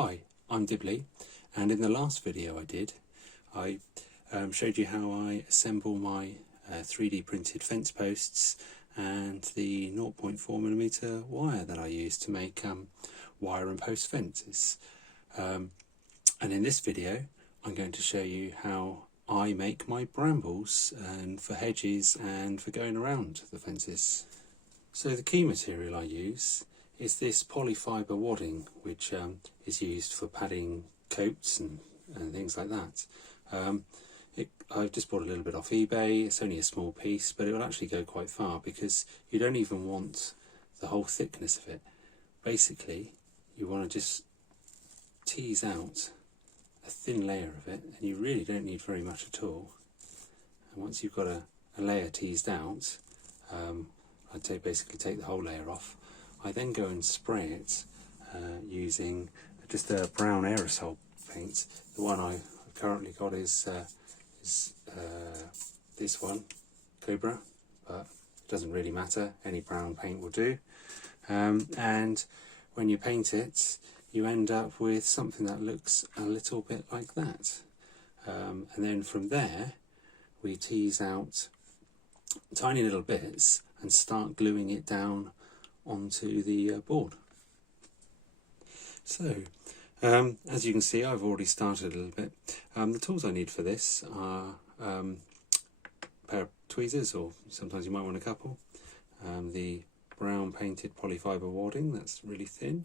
Hi, I'm Dibley, and in the last video I showed you how I assemble my 3D printed fence posts and the 0.4mm wire that I use to make wire and post fences. And in this video I'm going to show you how I make my brambles and for hedges and for going around the fences. So the key material I use is this polyfibre wadding, which is used for padding coats and things like that. I've just bought a little bit off eBay. It's only a small piece, but it will actually go quite far because you don't even want the whole thickness of it. Basically, you want to just tease out a thin layer of it, and you really don't need very much at all. And once you've got a layer teased out, I'd basically take the whole layer off. I then go and spray it using just a brown aerosol paint. The one I've currently got is this one, Cobra, but it doesn't really matter, any brown paint will do. And when you paint it, you end up with something that looks a little bit like that. And then from there, we tease out tiny little bits and start gluing it down onto the board. So as you can see, I've already started a little bit. The tools I need for this are a pair of tweezers, or sometimes you might want a couple, the brown painted polyfibre wadding, that's really thin,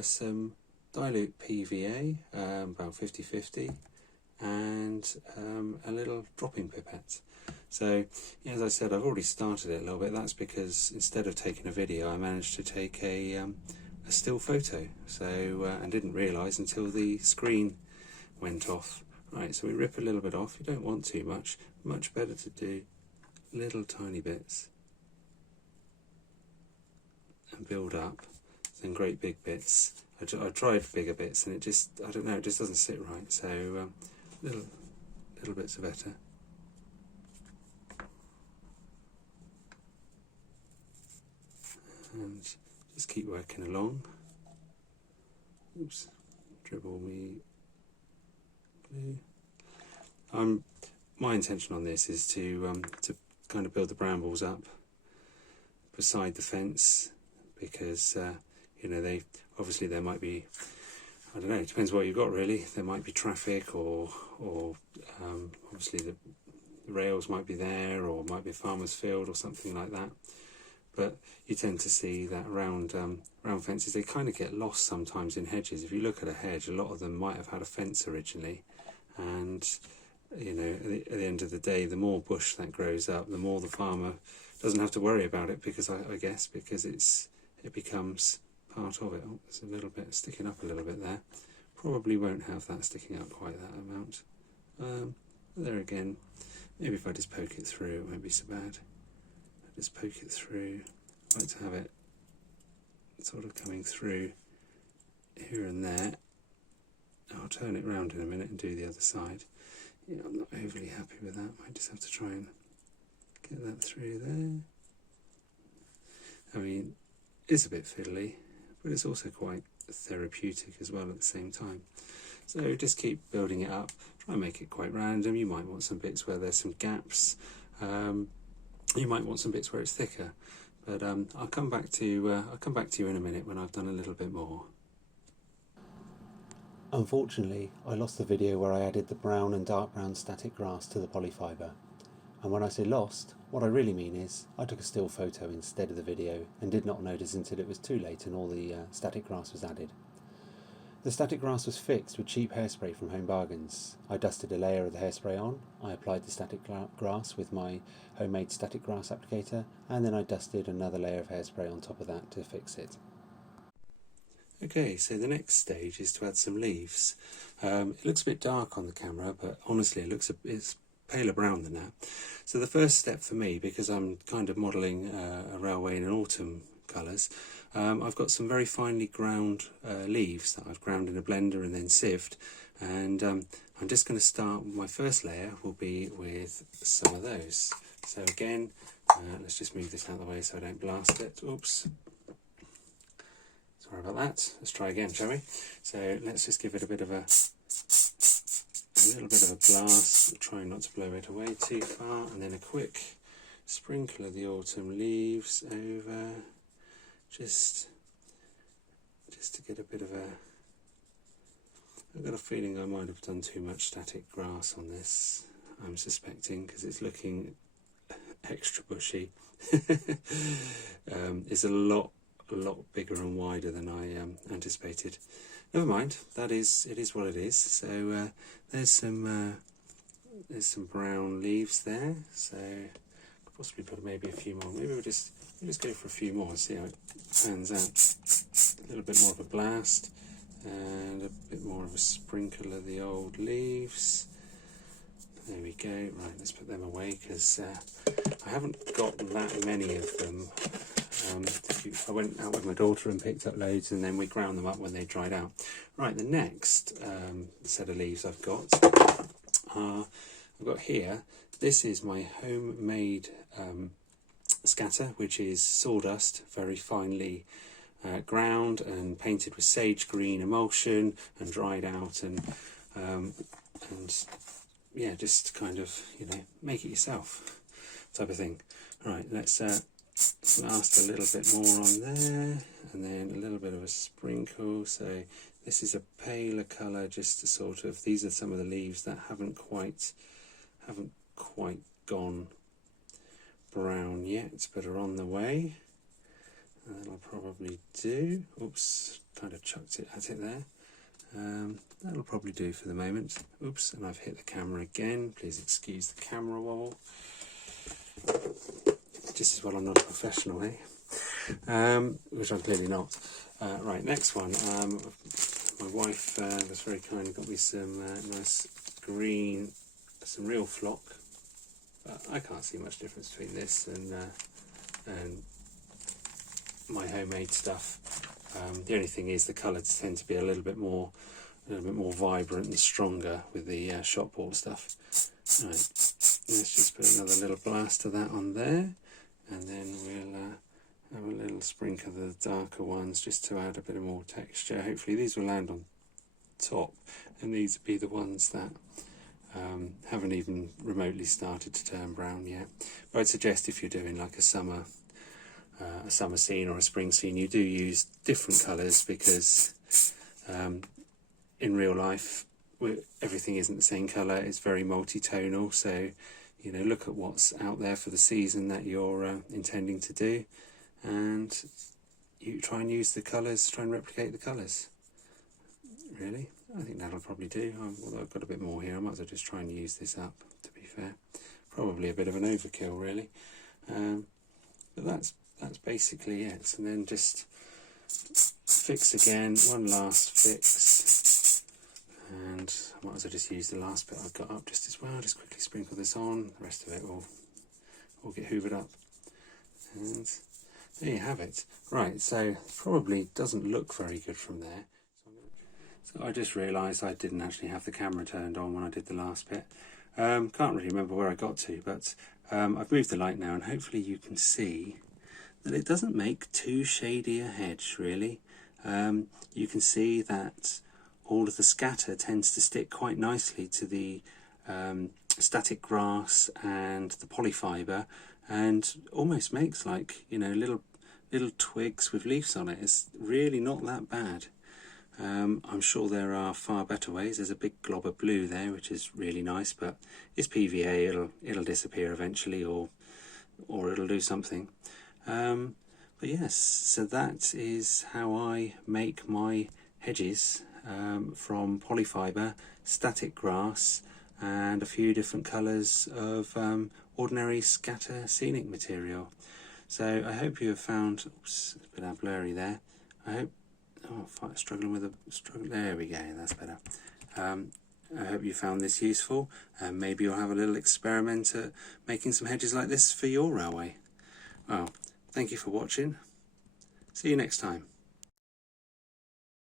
some dilute PVA, about 50-50, and a little dropping pipette. So, as I said, I've already started it a little bit. That's because instead of taking a video, I managed to take a still photo. So, and didn't realise until the screen went off. Right, so we rip a little bit off. You don't want too much. Much better to do little tiny bits and build up than great big bits. I tried bigger bits and it just, I don't know, it just doesn't sit right. So, little bits are better. And just keep working along. Oops, dribble me glue. My intention on this is to kind of build the brambles up beside the fence, because you know, there might be, I don't know, it depends what you've got really. There might be traffic, or obviously the rails might be there, or might be a farmer's field or something like that. But you tend to see that around fences, they kind of get lost sometimes in hedges. If you look at a hedge, a lot of them might have had a fence originally, and you know, at the end of the day, the more bush that grows up, the more the farmer doesn't have to worry about it, because I guess because it becomes part of it. Oh, there's a little bit sticking up a little bit there. Probably won't have that sticking up quite that amount. There again, maybe if I just poke it through, it won't be so bad. Just poke it through. I like to have it sort of coming through here and there. I'll turn it around in a minute and do the other side. Yeah, I'm not overly happy with that. Might just have to try and get that through there. I mean, it's a bit fiddly, but it's also quite therapeutic as well at the same time. So just keep building it up. Try and make it quite random. You might want some bits where there's some gaps. You might want some bits where it's thicker, but I'll come back to you in a minute when I've done a little bit more. Unfortunately, I lost the video where I added the brown and dark brown static grass to the polyfibre. And when I say lost, what I really mean is I took a still photo instead of the video and did not notice until it was too late and all the static grass was added. The static grass was fixed with cheap hairspray from Home Bargains. I dusted a layer of the hairspray on, I applied the static grass with my homemade static grass applicator, and then I dusted another layer of hairspray on top of that to fix it. Okay, so the next stage is to add some leaves. It looks a bit dark on the camera, but honestly it's paler brown than that. So the first step for me, because I'm kind of modelling a railway in autumn colours, I've got some very finely ground leaves that I've ground in a blender and then sieved, and I'm just going to start. My first layer will be with some of those. So again, let's just move this out of the way so I don't blast it. Oops. Sorry about that. Let's try again, shall we? So let's just give it a little bit of a blast, trying not to blow it away too far, and then a quick sprinkle of the autumn leaves over, just to get a bit of a... I've got a feeling I might have done too much static grass on this, I'm suspecting, because it's looking extra bushy. It's a lot bigger and wider than I anticipated. Never mind, it is what it is. So there's some brown leaves there, so could possibly put maybe a few more. Maybe we'll just go for a few more and see how it pans out. A little bit more of a blast and a bit more of a sprinkle of the old leaves. There we go. Right, let's put them away, because I haven't got that many of them. I went out with my daughter and picked up loads, and then we ground them up when they dried out. Right, the next set of leaves I've got here, this is my homemade scatter, which is sawdust, very finely ground and painted with sage green emulsion and dried out, and yeah, just kind of, you know, make it yourself type of thing. Right, let's blast a little bit more on there, and then a little bit of a sprinkle. So this is a paler colour, just to sort of, these are some of the leaves that haven't quite gone brown yet, but are on the way. That'll probably do. Oops, kind of chucked it at it there. That'll probably do for the moment. Oops, and I've hit the camera again. Please excuse the camera wobble. Just as well I'm not a professional, eh? Which I'm clearly not. Right, next one. My wife was very kind and got me some nice green, some real flock. But I can't see much difference between this and my homemade stuff. The only thing is the colours tend to be a little bit more vibrant and stronger with the shop bought stuff. Right, let's just put another little blast of that on there, and then we'll have a little sprinkle of the darker ones just to add a bit more texture. Hopefully these will land on top, and these will be the ones that haven't even remotely started to turn brown yet. But I'd suggest if you're doing like a summer scene or a spring scene, you do use different colours, because in real life everything isn't the same colour. It's very multi-tonal, so you know, look at what's out there for the season that you're intending to do, and you try and use the colours, try and replicate the colours. Really, I think that'll probably do. Although I've got a bit more here, I might as well just try and use this up, to be fair. Probably a bit of an overkill, really, but that's basically it. And then just fix again, one last fix, and I might as well just use the last bit I've got up just as well. Just quickly sprinkle this on. The rest of it will get hoovered up, and there you have it. Right, so probably doesn't look very good from there. So I just realised I didn't actually have the camera turned on when I did the last bit. Can't really remember where I got to, but I've moved the light now, and hopefully you can see that it doesn't make too shady a hedge, really. You can see that all of the scatter tends to stick quite nicely to the static grass and the polyfibre, and almost makes, like, you know, little twigs with leaves on it. It's really not that bad. I'm sure there are far better ways. There's a big glob of blue there, which is really nice, but it's PVA. It'll disappear eventually, or it'll do something. But yes, so that is how I make my hedges from polyfibre, static grass, and a few different colours of ordinary scatter scenic material. So I hope you have found, oops, it's a bit blurry there. I hope, there we go, that's better. I hope you found this useful, and maybe you'll have a little experiment at making some hedges like this for your railway. Well, thank you for watching. See you next time.